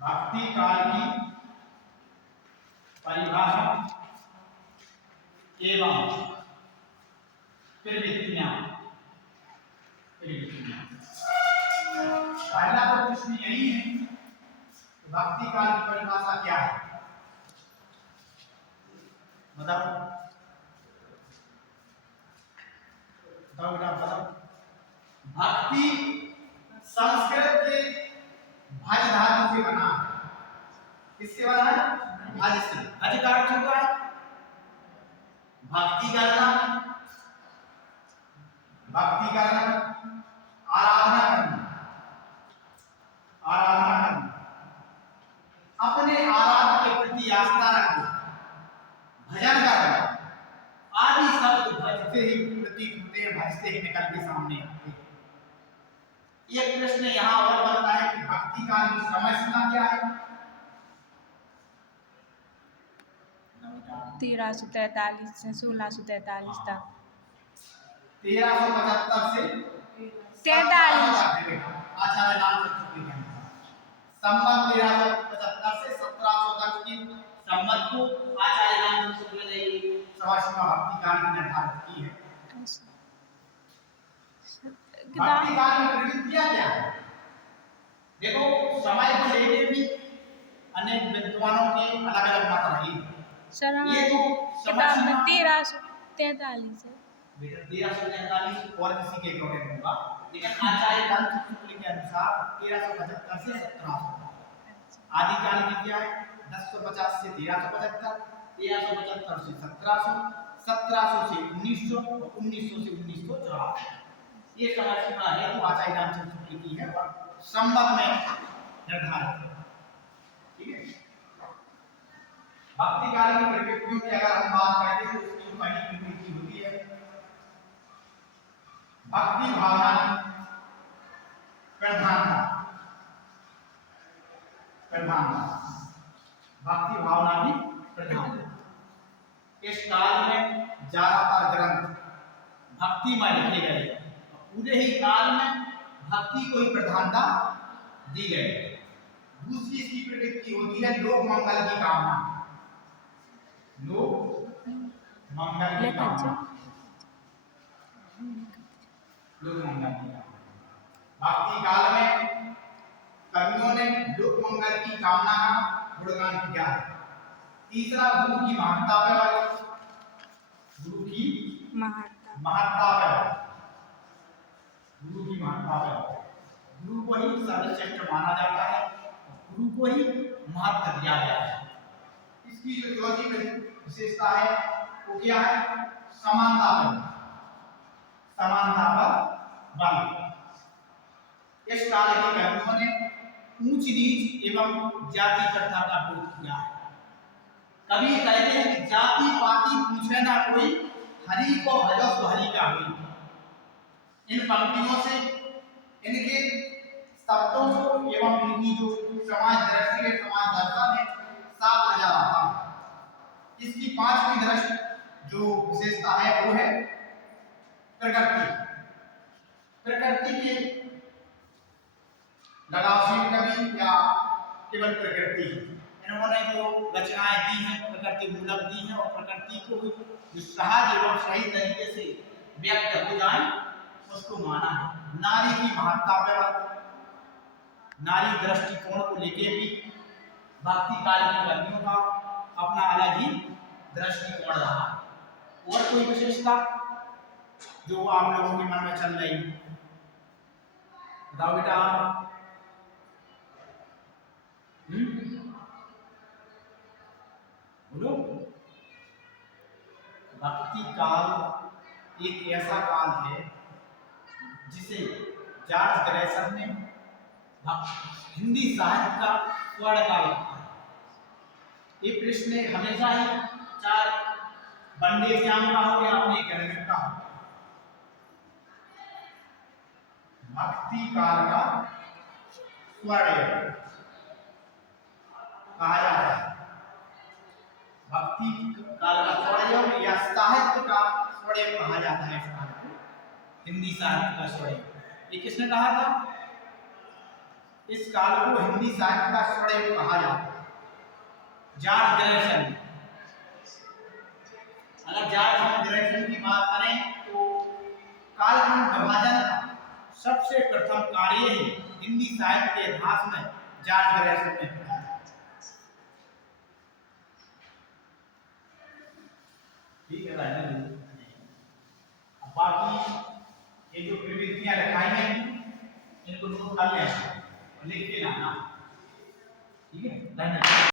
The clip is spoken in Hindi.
भक्ति काल की परिभाषा एवं प्रवृत्तियां। पहला तो प्रश्न यही है कि भक्ति काल की परिभाषा क्या है? बताओ बताओ बेटा बताओ। भक्ति संस्कृत के भज धातु से बना है। किससे बना है? भज से। भज का अर्थ होता है भक्ति करना, भक्ति करना, आराधना करना, आराधना करना, अपने आराध्य के प्रति आस्था रखना, भजन करना आदि शब्द भज से ही प्रतीत होते हैं, भज से ही निकल के सामने आते हैं। एक प्रश्न यहाँ और बनता है कि भक्ति काल की समय सीमा क्या है? 1343 से 1643 तक। 1375 से 43 आचार्य नाम के अनुसार संवत 1375 से 1700 तक की संवत को आचार्य नाम ने समय सीमा भक्ति काल की निर्धारित की है। भक्ति काल में प्रवृत्तियां क्या है? देखो समय को लेकर भी अनेक विद्वानों के अलग अलग मत रही। ये तो किताब में 1343 है बेटा 1343 और किसी के अकॉर्डिंग होगा, लेकिन आचार्य ग्रंथ के अनुसार 1375 से 1700 आदि काल की क्या है? 1050 से 1375, 1375 से 1700, 1700 से 1900 और 1900 से 1904 ये समय सीमा है तो आचार्य रामचंद्र शुक्ल की है और संवत में निर्धारित है। ठीक है। भक्ति काल की प्रवृत्तियों की अगर हम बात करते हैं तो उसकी पहली प्रवृत्ति होती है भक्ति भावना की प्रधानता। भक्ति भावना की प्रधानता। इस काल में ज्यादातर ग्रंथ भक्तिमय लिखे गए, पूरे ही काल में भक्ति को ही प्रधानता दी गई। दूसरी इसकी प्रवृत्ति होती है लोक मंगल की कामना। लोक मंगल की कामना, लोक मंगल की कामना। भक्ति काल में कवियों ने लोक मंगल की कामना का गुणगान किया है। तीसरा गुरु की महत्ता पे, गुरु की महत्ता पे, गुरु की महत्ता पे। गुरु को ही सर्वश्रेष्ठ माना जाता है, गुरु को ही महत्व दिया गया है। इसकी जो चौथी विशेषता है वो क्या है? समानता पर, समानता पर बल। इस काल के कवियों ने ऊंच नीच एवं जाति प्रथा का विरोध किया है। कवि कहते हैं कि जाति पाति पूछे ना कोई, हरि को भजो सो हरि का हुई। इन पंक्तियों से इनके शब्दों को एवं इनकी जो समाज दृष्टि है, समाज दर्शन है, साफ नजर आता है। इसकी पांचवी दृष्टि जो विशेषता है वो है प्रकृति। प्रकृति के लगावशील कवि या केवल प्रकृति, इन्होंने जो रचनाएं दी हैं प्रकृति मूलक दी हैं और प्रकृति को जो सहज एवं सही तरीके से व्यक्त हो जाए उसको माना है। नारी की महत्ता पर, नारी दृष्टिकोण को लेके भी भक्ति काल की कवियों का अपना अलग ही दृष्टिकोण रहा। और कोई विशेषता जो आप लोगों के मन में चल रही बताओ बेटा। बोलो। भक्ति काल एक ऐसा काल है जिसे जॉर्ज ग्रेसन ने हिंदी साहित्य का स्वर्ण काल कहा है। ये प्रश्न हमेशा ही चार वनडे एग्जाम का हो या अपने एकेडमिक का हो। भक्ति काल का स्वर्ण कहा जाता है। भक्ति काल का स्वर्ण या साहित्य का स्वर्ण कहा जाता है। इस काल को हिंदी साहित्य का स्वर्ण। ये किसने कहा था? इस काल को हिंदी साहित्य का स्वर्णयुग कहा जाता है। जॉर्ज ग्रेसन, अगर जॉर्ज ग्रेसन की बात करें तो कालखंड विभाजन का सबसे प्रथम कार्य ही हिंदी साहित्य के इतिहास में जॉर्ज ग्रेसन ने किया है। ठीक है भाई, अब बाकी ये जो प्रवृत्तियां लिखाई हैं इनको नोट कर लेना और लिख के लाना। ठीक है, धन्यवाद।